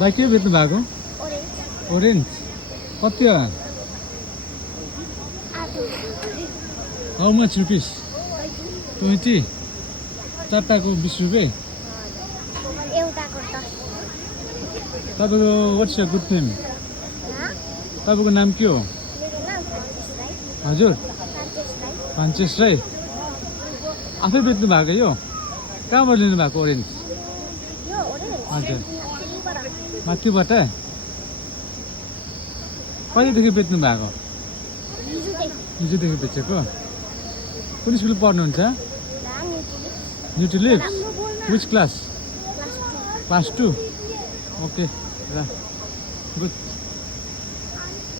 भाइ के बेच्नु भएको ओरेन्ज कति हो हाउ मच रुपिस 20 चारटाको 20 रुपियाँ तपाईँको व्हाट्स योर गुड नेम तपाईँको नाम के हो हजुर फ्रान्चेस राई आफै बेच्नु भएको यो कहाँबाट लिनु भएको ओरेन्ज हजुर माथिबाट कहिलेदेखि बेच्नु भएको हिजोदेखि बेचेको कुन स्कुल पढ्नुहुन्छ न्युट्रिलिप्स विच क्लास क्लास 2 ओके ल गुड